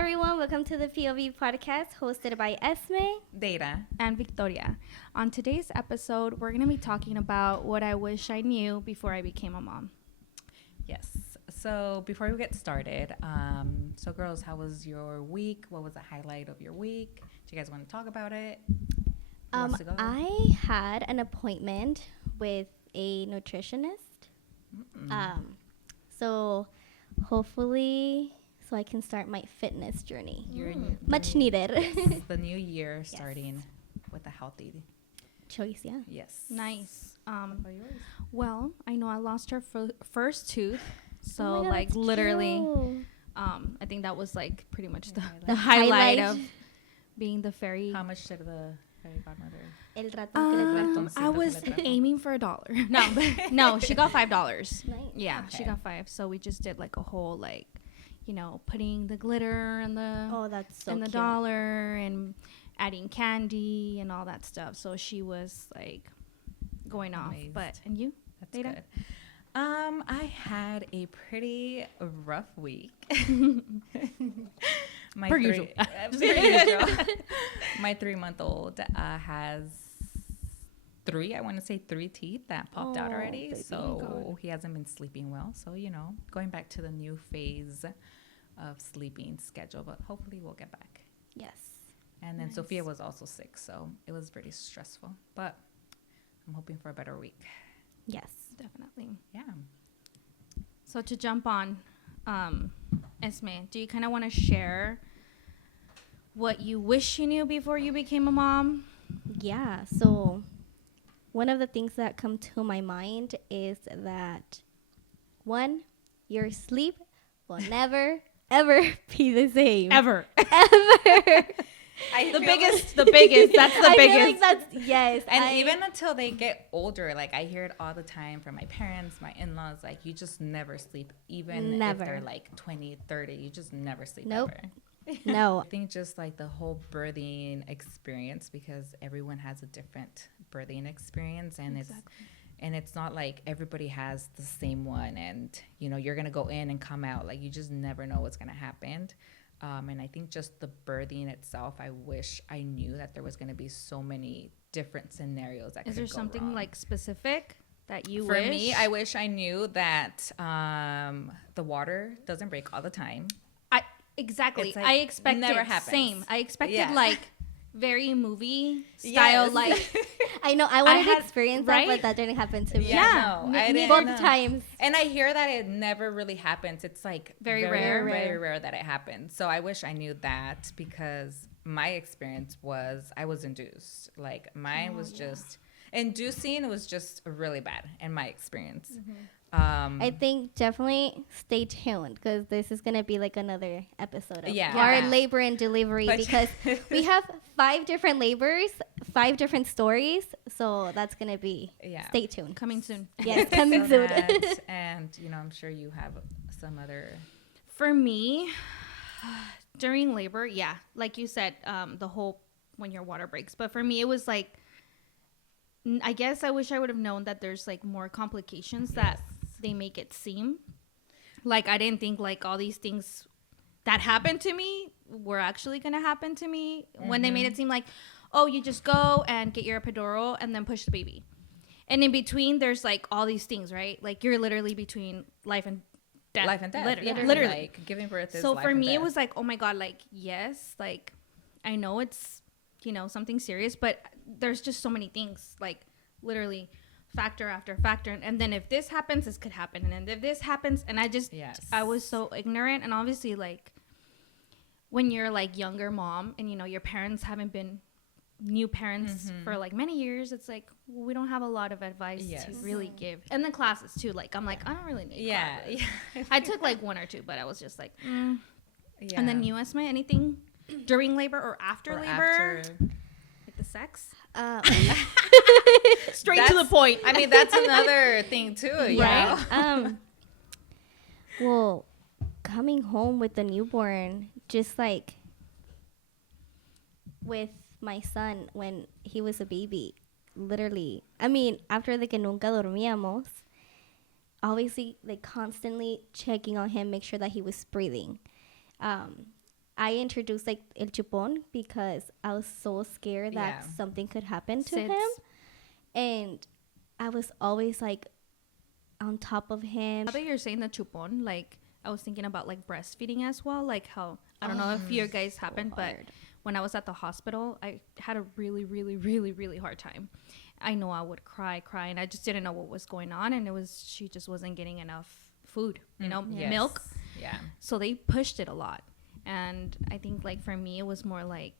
everyone. Welcome to the POV podcast hosted by Esme, Data, and Victoria. On today's episode, we're going to be talking about what I wish I knew before I became a mom. yes. So before we get started, so girls, how was your week? What was the highlight of your week? Do you guys want to talk about it? Who wants to go? I had an appointment with a nutritionist. So hopefully, so I can start my fitness journey. Much needed. Yes, the new year starting with a healthy Choice, yeah. yes. Nice. How about yours? Well, I know I lost her first tooth. So, Oh my God, like, that's literally, cute. I think that was, like, pretty much The highlight highlight. of being the fairy. How much did the fairy godmother? El ratón que le trajo. I was aiming for $1. No, no, she got $5. Nice. Yeah, she Okay. got 5. So we just did like a whole like, you know, putting the glitter and the Oh, that's so and the cute. dollar and adding candy and all that stuff. So she was like going off. Amazed. But and you? That's Data? good. I had a pretty rough week. My Per usual. Per usual. My 3-month-old has three teeth that popped out Oh, already. baby. So he hasn't been sleeping well. So, you know, going back to the new phase of sleeping schedule, but hopefully we'll get back. Yes. And then Nice. Sophia was also sick, so it was pretty stressful. But I'm hoping for a better week. Yes. Definitely. Yeah. So to jump on, Esme, do you kind of want to share what you wish you knew before you became a mom? Yeah, so one of the things that come to my mind is that one, your sleep will never ever be the same. Ever. Ever. The biggest. That's the I biggest. feel like that's yes. And even until they get older, like I hear it all the time from my parents, my in-laws, like you just never sleep, even Never. if they're like 20, 30, you just never sleep Nope. ever. no. I think just like the whole birthing experience, because everyone has a different birthing experience, and it's not like everybody has the same one, and you know you're gonna go in and come out, like you just never know what's gonna happen. And I think just the birthing itself, I wish I knew that there was gonna be so many different scenarios that Is could there go something wrong. like specific that you For wish? me, I wish I knew that the water doesn't break all the time. Exactly. It's like I expected never happens. same. I expected Yeah. like very movie style, Yes. like I know I wanted had- to experience that, right? but that didn't happen to me. Yeah, no, I didn't Both know. times. And I hear that it never really happens. It's like Very rare. very rare that it happens. So I wish I knew that, because my experience was I was induced. Like mine was just inducing was just really bad in my experience. I think definitely stay tuned because this is gonna be like another episode of Yeah. our Yeah. labor and delivery But- because we have 5 different labors, 5 different stories. So that's gonna be. Yeah. Stay tuned. coming soon. Yes, coming So soon. that, and you know, I'm sure you have some other. For me, during labor, yeah, like you said, the whole when your water breaks. But for me, it was like, I guess I wish I would have known that there's like more complications that they make it seem. Like I didn't think like all these things that happened to me were actually gonna happen to me when they made it seem like, oh, you just go and get your epidural and then push the baby. And in between, there's like all these things, right? Like you're literally between life and death. Life and death. Literally. Like giving birth is So life for and me, it death. was like, oh my God, like, yes, like, I know it's, you know, something serious, but there's just so many things, like, literally factor after factor. And then if this happens, this could happen. And then if this happens, and Yes. I was so ignorant. And obviously, like, when you're, like, younger mom and, you know, your parents haven't been new parents for, like, many years, it's like, well, we don't have a lot of advice to really give. And then classes, too. Like, I'm like, I don't really need classes. Yeah. I took, like, 1 or 2, but I was just like, Yeah. And then you, Esme, anything during labor or after Or labor? after- Like the sex? Straight to the point. I mean, that's another thing too, you know? Well, coming home with the newborn, just like with my son when he was a baby, literally. I mean, after the que nunca dormíamos, obviously, like constantly checking on him, make sure that he was breathing. I introduced like el chupon because I was so scared that Yeah. something could happen to Sits. him, and I was always like on top of him. Now that you're saying the chupon, like I was thinking about like breastfeeding as well, like how I don't know if you guys happened, but hard. when I was at the hospital, I had a really, really, really, really hard time. I know I would cry, and I just didn't know what was going on, and it was she just wasn't getting enough food, you know, Yes. milk. Yeah. So they pushed it a lot, and I think like for me, it was more like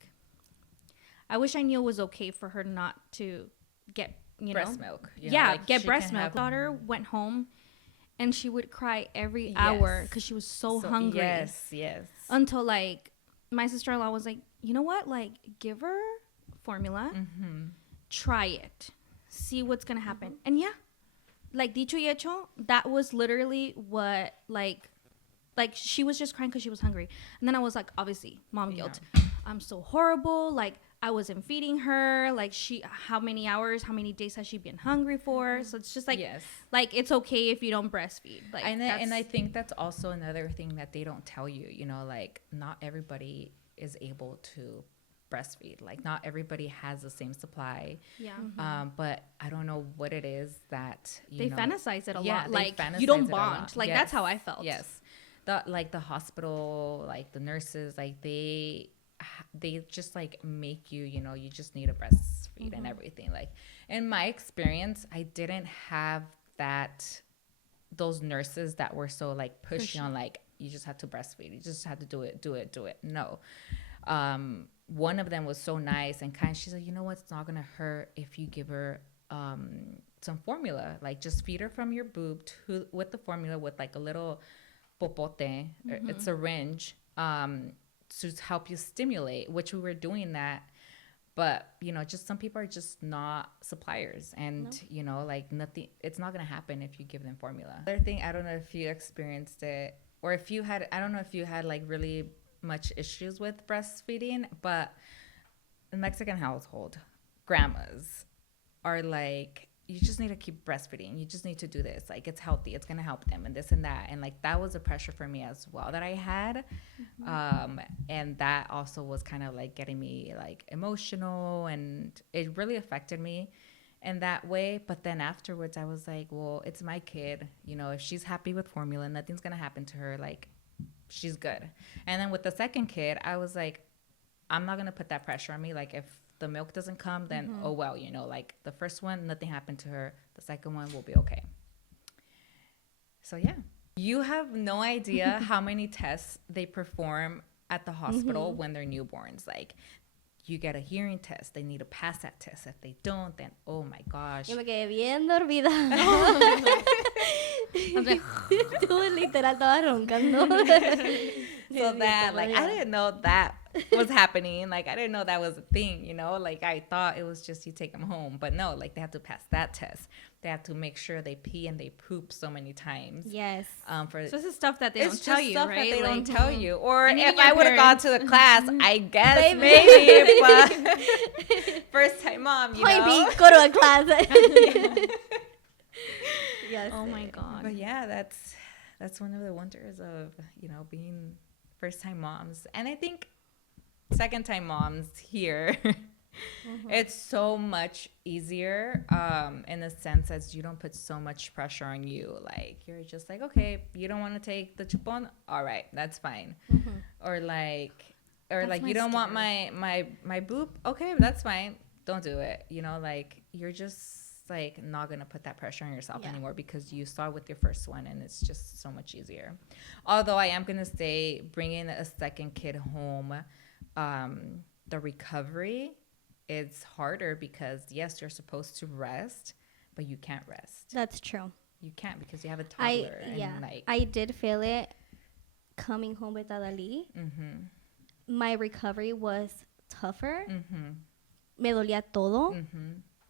I wish I knew it was okay for her not to get Breast milk. you know, yeah, like get she breast can milk. have- Daughter went home, and she would cry every Yes. hour because she was so hungry. Yes. Until like my sister-in-law was like, you know what, like give her formula, Mm-hmm. try it, see what's gonna happen. And yeah, like dicho y hecho, that was literally what like she was just crying because she was hungry. And then I was like, obviously mom guilt. I'm so horrible, like I wasn't feeding her, like she how many hours, how many days has she been hungry for? So it's just like yes. like it's okay if you don't breastfeed, like And I that's- think that's also another thing that they don't tell you, you know, like not everybody is able to breastfeed. Like not everybody has the same supply. yeah. But I don't know what it is that you They know, fantasize it a yeah, lot. they Like fantasize you don't it a bond. lot. Like that's how I felt. Yes. The hospital, like the nurses, like they just like make you, you know, you just need to breastfeed and everything. Like in my experience, I didn't have those nurses that were so like pushy on like you just have to breastfeed, you just have to do it. No. One of them was so nice and kind. She's like, you know what, it's not gonna hurt if you give her some formula, like just feed her from your boob with the formula with like a little popote, or a syringe, to help you stimulate, which we were doing that. But you know, just some people are just not suppliers, and you know, like nothing, it's not gonna happen if you give them formula. Other thing, I don't know if you experienced it, or if you had, I don't know if you had like really much issues with breastfeeding, but in Mexican household, grandmas are like, you just need to keep breastfeeding. You just need to do this. Like, it's healthy. It's going to help them and this and that. And like, that was a pressure for me as well that I had. And that also was kind of like getting me like emotional, and it really affected me in that way. But then afterwards I was like, well, it's my kid. You know, if she's happy with formula, nothing's going to happen to her. Like, she's good. And then with the second kid, I was like, I'm not going to put that pressure on me. Like, if the milk doesn't come, then oh well, you know, like the first one, nothing happened to her. The second one will be okay. So yeah, you have no idea how many tests they perform at the hospital when they're newborns. Like, you get a hearing test, they need to pass that test. If they don't, then oh my gosh. Yo me quedé bien dormida. I was like, Tú literal estabas roncando. So that, like, I didn't know that was happening. Like, I didn't know that was a thing, you know? Like, I thought it was just you take them home. But no, like, they have to pass that test. They have to make sure they pee and they poop so many times. Yes. For so this is stuff that they it's don't tell just you, stuff right? that they Like, don't tell you. Or And even if I your would have gone parents. to the class, I guess Maybe. maybe. But first time mom, you Point know? B, go to a class. Yes. Oh my god. But yeah, that's one of the wonders of, you know, being first time moms. And I think second time moms here, it's so much easier in the sense as you don't put so much pressure on you. Like, you're just like, okay, you don't want to take the chupon, all right, that's fine. Or like That's my you don't want scare. my boob, okay, that's fine, don't do it. You know, like, you're just like not gonna put that pressure on yourself anymore because you saw with your first one, and it's just so much easier. Although I am gonna say, bringing a second kid home, the recovery is harder because yes, you're supposed to rest, but you can't rest. That's true. You can't because you have a toddler. I did feel it coming home with Adali. My recovery was tougher. Me dolía todo.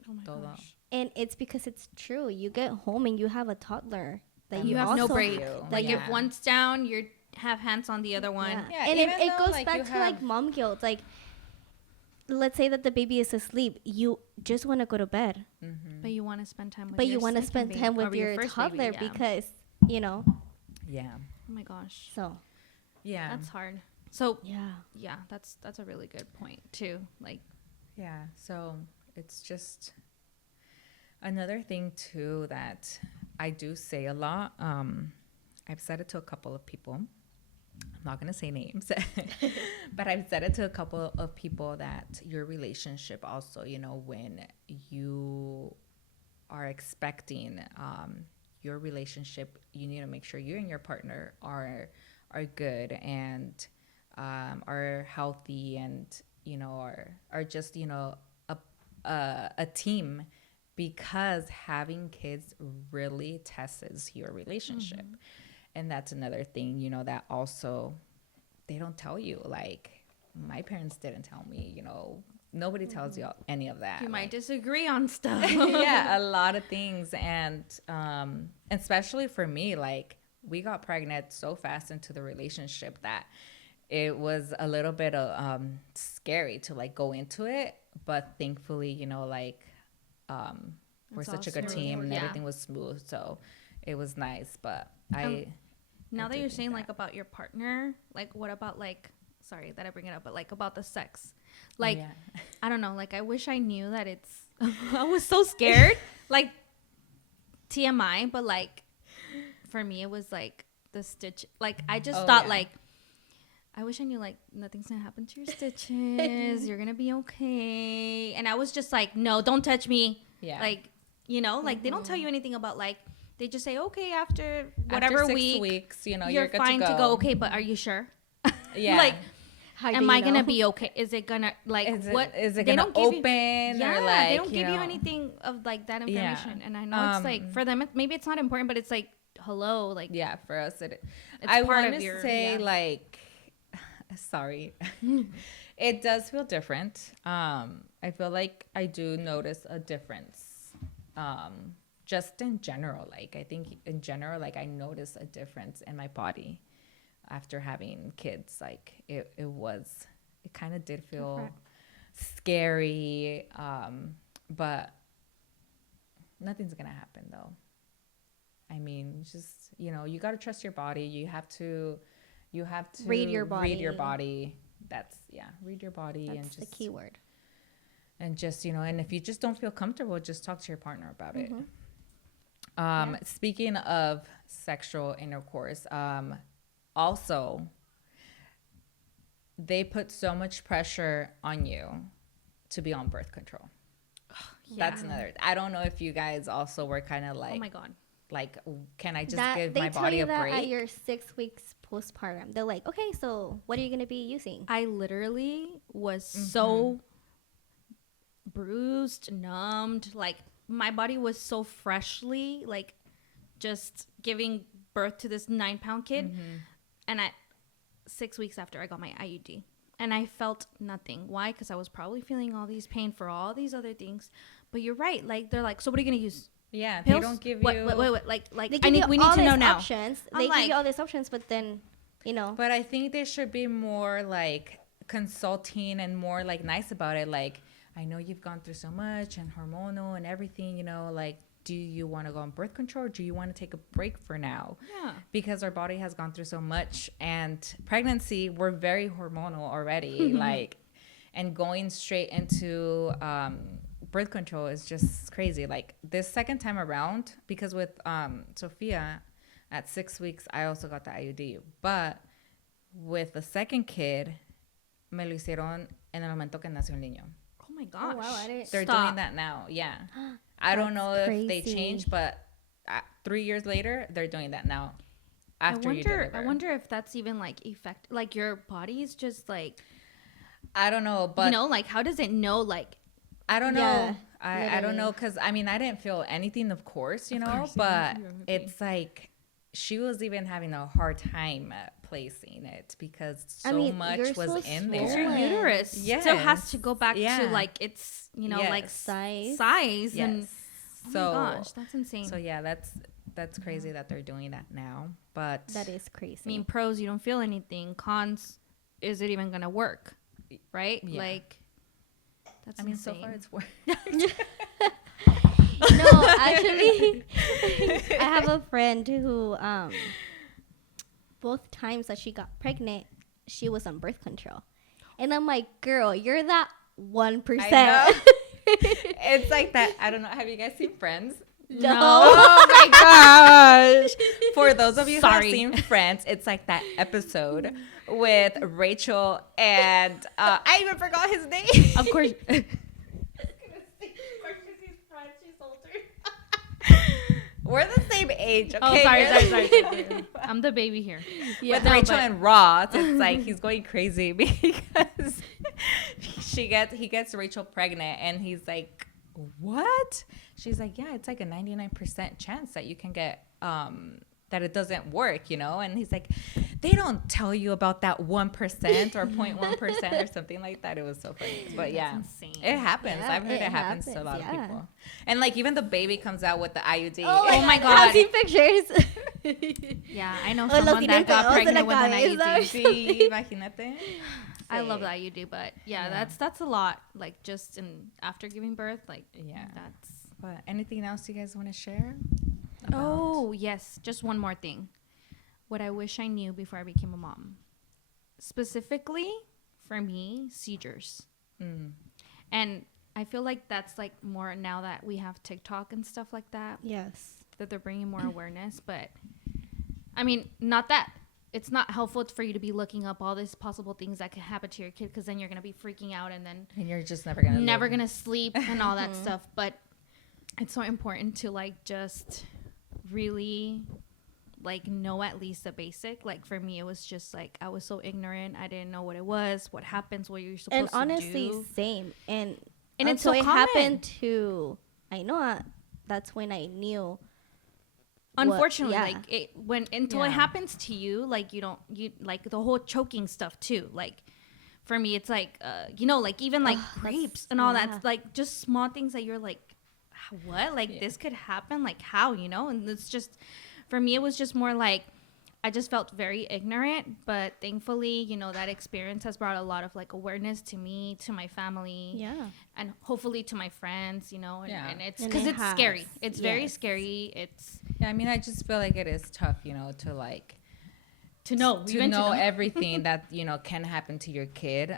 Oh my Todo. gosh. And it's because it's true. You get home and you have a toddler that And you have no also- break. you. Like Yeah. if one's down, you have hands on the other one. Yeah. Yeah, And even it though, goes like, back you to like have- mom guilt. Like, let's say that the baby is asleep. You just want to go to bed, But you want to spend time with but your you want to second spend baby- time with or your first toddler baby, yeah. because, you know, Yeah. Oh my gosh. so. Yeah. That's hard. So Yeah. that's a really good point too. Like, Yeah. So it's just another thing too that I do say a lot. I've said it to a couple of people. I'm not going to say names, but I've said it to a couple of people that your relationship also, you know, when you are expecting your relationship, you need to make sure you and your partner are good and are healthy and, you know, are just, you know, a team, because having kids really tests your relationship. And that's another thing, you know, that also they don't tell you. Like, my parents didn't tell me, you know, nobody tells you any of that. you might Like, disagree on stuff. yeah, a lot of things. And especially for me, like, we got pregnant so fast into the relationship that it was a little bit scary to like go into it. But thankfully, you know, like, we're It's such a all good smooth. team and Yeah. everything was smooth. So it was nice. But Now I that do you're think saying that. like about your partner, like what about like, sorry that I bring it up, but like about the sex, like yeah. I don't know, like I wish I knew that it's. I was so scared, like TMI, but like for me it was like the stitch. Like I just Oh, thought yeah. like. I wish I knew like nothing's gonna happen to your stitches. You're gonna be okay. And I was just like, no, don't touch me. Yeah. Like, you know, like they don't tell you anything about like they just say, okay, after whatever After 6 week, weeks, you know, you're you're good fine to go. Okay, but are you sure? Yeah. Like, How do am you I gonna know? be okay? Is it gonna like is what? it they gonna don't give you- open Yeah, or like, they don't give you know, anything of like that Yeah. information. And I know it's like for them, maybe it's not important, but it's like, hello, like Yeah, for us it's I part want of to your say yeah. like, sorry, it does feel different. I feel like I do notice a difference. Just in general, like I think in general, like I notice a difference in my body after having kids. Like it kind of did feel Different. scary. But nothing's gonna happen though. I mean, just, you know, you got to trust your body. You have to Read your Read your body. body. That's read your body. That's and the just key word. and just, you know, and if you just don't feel comfortable, just talk to your partner about it. Speaking of sexual intercourse, also they put so much pressure on you to be on birth control. That's another. I don't know if you guys also were kind of like, oh my god. like, can I just That give they my tell body you a that break? at your 6 weeks postpartum. They're like, okay, so what are you gonna be using? I literally was so bruised, numbed. Like my body was so freshly like just giving birth to this 9-pound kid. And at 6 weeks after, I got my IUD. And I felt nothing. Why? Because I was probably feeling all these pain for all these other things. But you're right. Like they're like, so what are you gonna use? Yeah, Pills? they don't give What- you. Wait. Like They I give need. you We need all to know these now. options. I'm They give like- you all these options, but then, you know, But I think they should be more like consulting and more like nice about it. Like, I know you've gone through so much and hormonal and everything, you know, like, do you want to go on birth control or do you want to take a break for now? Yeah. Because our body has gone through so much, and pregnancy, we're very hormonal already. Like, and going straight into birth control is just crazy. Like this second time around, because with Sophia at 6 weeks, I also got the IUD. But with the second kid, me lo hicieron en el momento que nació el niño. Oh my gosh. wow, I didn't- They're Stop. doing that now. Yeah. I don't know That's if they crazy. changed, but 3 years later, they're doing that now. After you deliver. I wonder if that's even like effect. Like your body is just like, I don't know, but you know, like how does it know? Like I don't know. Yeah, I don't literally. know, because I mean, I didn't feel anything, of course, you know, course, but you're it's like she was even having a hard time placing it because so I mean, much you're was so in it's there. your swollen. uterus still has to Yes. go back Yeah. to like its, you know, like Yes. Size. and Yes. oh So, my gosh, that's insane. so yeah, that's crazy that they're doing that now. But That is crazy. I mean, pros, you don't feel anything. Cons, is it even gonna work? Right? Yeah. Like, that's I mean, insane. so far it's worked. No, actually, I have a friend who, both times that she got pregnant, she was on birth control. And I'm like, girl, you're that 1%. I know. It's like that. I don't know. Have you guys seen Friends? No. Oh my gosh. For those of you who have Sorry. seen Friends, it's like that episode with Rachel and I even forgot his name. Of course. We're the same age, okay? Oh, sorry. You're- I'm the baby here. With No, Rachel but- and Ross, it's like he's going crazy because he gets Rachel pregnant, and he's like, "What?" She's like, "Yeah, it's like a 99% chance that you can get that it doesn't work, you know." And he's like, "They don't tell you about that 1% or 0.1% or something like that." It was so funny, but yeah, insane. it happens. Yeah, I've heard it it happens to a happens, lot yeah. of people, and like even the baby comes out with the IUD. Oh my I've God. seen pictures. Yeah, I know Oh, someone los that tienen got pegados en pregnant la with an cabeza. IUD. Sí, imagínate. I love Sí. that you do, but yeah, Yeah. that's a lot. Like just in after giving birth, like Yeah. that's. But anything else you guys want to share? Oh yes, just one more thing. What I wish I knew before I became a mom. Specifically for me, seizures. Mm. And I feel like that's like more now that we have TikTok and stuff like that, Yes. that they're bringing more awareness. But I mean, not that it's not helpful for you to be looking up all these possible things that could happen to your kid, because then you're going to be freaking out and then And you're just never gonna never live. going to sleep and all that stuff. But it's so important to like just really like know at least the basic. Like for me, it was just like I was so ignorant. I didn't know what it was, what happens, what you're supposed And to honestly, do. same. And And it's until so it common. happened to, I know that's when I knew. Unfortunately, yeah. like it when until it Yeah. happens to you, like you like the whole choking stuff too. Like for me, it's like like even like grapes and all yeah. that, like just small things that you're like, what? Like Yeah. this could happen? Like how? And it's just for me, it was just more like I just felt very ignorant. But thankfully, that experience has brought a lot of like awareness to me, to my family, Yeah. and hopefully to my friends. And, Yeah. and it's And because it it's scary. has. It's very Yes. scary. It's Yeah, I mean, I just feel like it is tough, to like to know to know everything that can happen to your kid.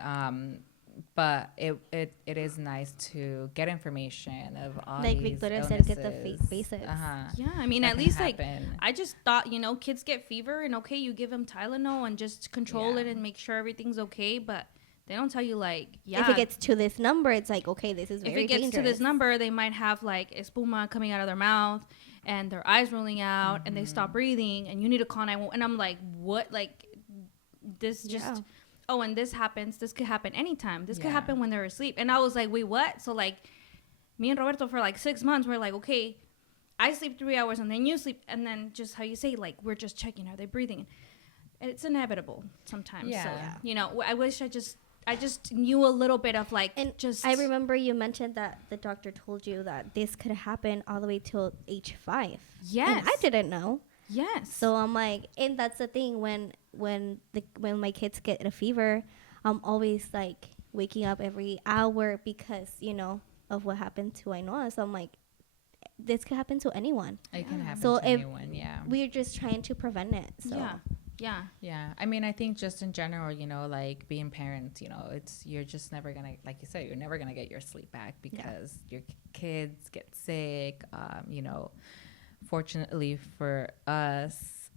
But it is nice to get information of all Like these Victoria said, get the illnesses. basics. Yeah, I mean, that at can least like happen. I just thought, kids get fever and okay, you give them Tylenol and just control Yeah. it and make sure everything's okay. But they don't tell you like, yeah, If it gets to this number, it's like, okay, this is if very it gets to dangerous. this number, they might have like espuma coming out of their mouth and their eyes rolling out and they Mm-hmm. stop breathing and you need to call 911. And I'm like, what? Like this just. Yeah. Oh, and this happens. This could happen anytime. This could Yeah. happen when they're asleep. And I was like, wait, what? So like, me and Roberto for like 6 months, we're like, okay, I sleep 3 hours and then you sleep, and then just how you say, like, we're just checking, are they breathing? And it's inevitable sometimes. Yeah. So, I wish I just knew a little bit of like, And just I remember you mentioned that the doctor told you that this could happen all the way till age 5. Yes. And I didn't know. Yes. So I'm like, and that's the thing when my kids get a fever, I'm always like waking up every hour because of what happened to Ainoa. So I'm like, this could happen to anyone. It can happen So to if anyone. Yeah. We're just trying to prevent it. So Yeah. Yeah, I mean, I think just in general, like being parents, you're just never gonna, like you said, you're never gonna get your sleep back because your kids get sick. Fortunately for us,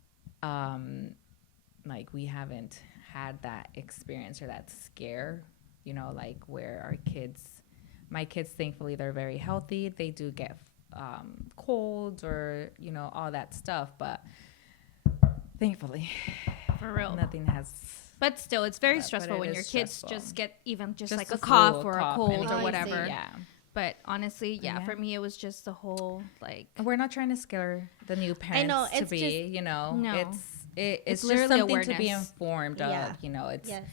like we haven't had that experience or that scare, like where my kids, thankfully, they're very healthy. They do get colds or all that stuff, but thankfully. For real. Nothing has. But still, it's very But stressful it when is your kids stressful. just get even just like a a cough flu, or a cough, cold anything. or I whatever. see. Yeah. But honestly, yeah, Yeah. for me, it was just the whole like. We're not trying to scare the new parents know, to it's be, just- No. it's It's just literally something to be awareness. informed Yeah. of. It's yes.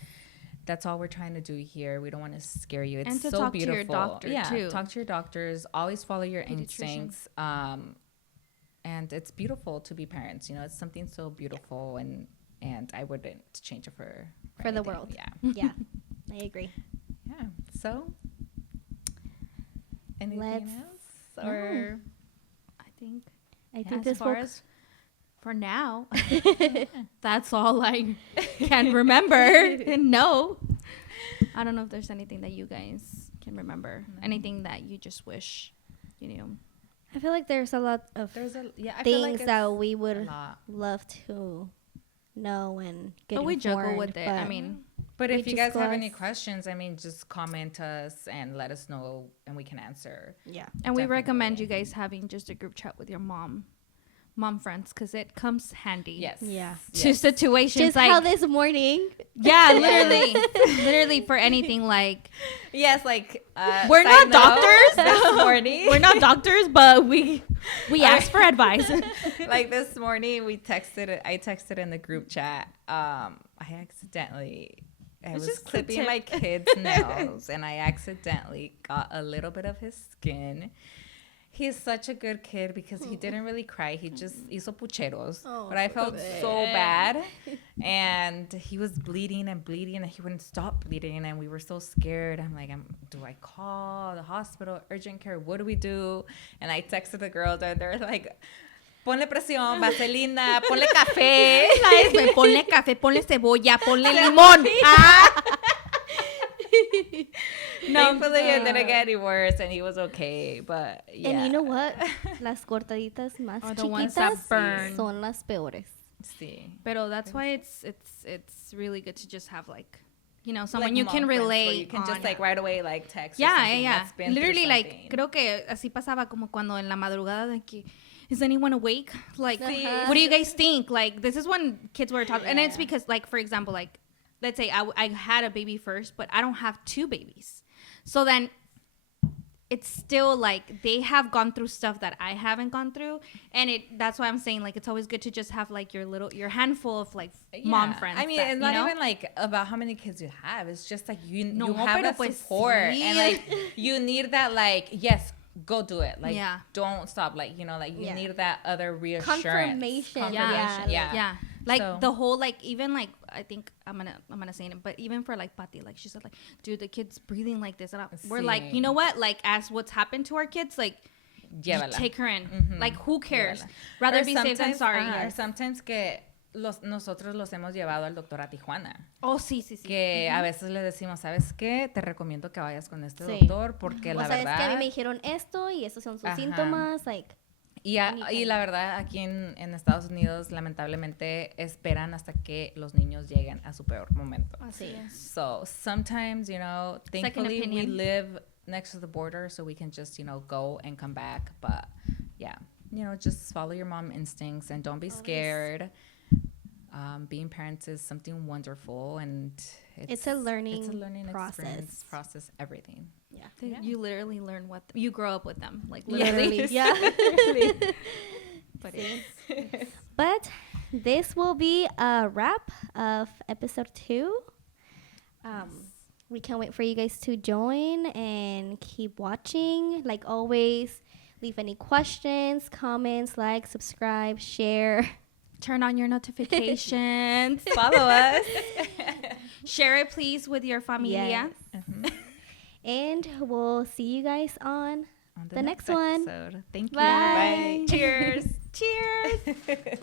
that's all we're trying to do here. We don't want to scare you. It's And to so talk to your beautiful. doctor, yeah, too. talk to your doctors. Always follow your Pediatrician. instincts. And it's beautiful to be parents. It's something so beautiful, and I wouldn't change it for For the anything. world. Yeah. Yeah. I agree. Yeah. So, anything Let's- else? Or I think I think as this far will as For now, that's all I can remember. No. I don't know if there's anything that you guys can remember. No. Anything that you just wish you knew. I feel like there's a lot of I feel like things it's that we a would lot. love to know and get But we juggle informed, with it. but I mean, But We if you guys have any discuss- questions, I mean, just comment us and let us know, and we can answer. yeah. and we recommend Definitely. you guys having just a group chat with your mom friends, because it comes handy. Yes. Yeah. To Yes. situations Just like how this morning. yeah, literally for anything like Yes, like We're side not note, doctors. This morning, we're not doctors, but we ask for advice. like this morning, I texted in the group chat. I It's was just a clipping tip. my kid's nails, and I accidentally got a little bit of his skin. He's such a good kid because he didn't really cry. He just hizo pucheros. Oh, But I felt bebé. so bad. And he was bleeding and bleeding, and he wouldn't stop bleeding. And we were so scared. I'm like, do I call the hospital, urgent care? What do we do? And I texted the girls, and they're like, ponle presión, vaselina, ponle café. Ponle café, ponle cebolla, ponle limón. Thankfully, it didn't get any worse, and he was okay. But yeah. And you know what? Las cortaditas más Are the ones that chiquitas burn. son las peores. Sí. Pero that's why it's really good to just have like, you know, someone Like you mom can friends where relate you can on. just like right away like text. or Yeah, something yeah, that's been through literally, like, something. creo que así pasaba como cuando en la madrugada de que, is anyone awake? Like, Sí. what do you guys think? Like, this is when kids were talking. And it's Yeah. because, like, for example, like, let's say I had a baby first, but I don't have two babies. So then it's still like they have gone through stuff that I haven't gone through. And that's why I'm saying, like, it's always good to just have like your handful of like mom Yeah. friends. I mean, that, it's not you know? even like about how many kids you have. It's just like you No, have pero that pues support, sí. and like you need that like yes, go do it. Like Yeah. don't stop. Like you know, like you Yeah. need that other reassurance. Confirmation. Yeah. Yeah. Yeah, like So- the whole like even like I think I'm gonna say it, but even for like Pati, like she said like, dude, the kid's breathing like this, and we're like, Sí. you know what, like as what's happened to our kids, like you Llévala. take her in, Mhm. like who cares? Llévala. Rather Or be safe than sometimes- sorry. or sometimes que nosotros los hemos llevado al doctor a Tijuana. Oh, sí, sí, sí. Que a veces le decimos, ¿sabes qué? Te recomiendo que vayas con este Sí. doctor porque O la sea, es que a mí verdad... me dijeron esto y estos son sus Ajá. síntomas. Like, Y la verdad, aquí en Estados Unidos, lamentablemente, esperan hasta que los niños lleguen a su peor momento. Así Sí. es. So, sometimes, you know, Second thankfully, we opinion. live next to the border, so we can just, you know, go and come back. But, yeah, you know, just follow your mom instincts and don't be Always. scared. Being parents is something wonderful, and It's a learning experience, process. process, everything. yeah. Yeah. You literally learn what you grow up with them, like Literally. literally. Yeah. But Sí. it's, But this will be a wrap of episode 2. We can't wait for you guys to join and keep watching. Like always, leave any questions, comments, like, subscribe, share. turn on your notifications. Follow us. Share it, please, with your familia. Yes. Mhm. And we'll see you guys on On the next one. episode. Thank you. Bye. Cheers. Cheers.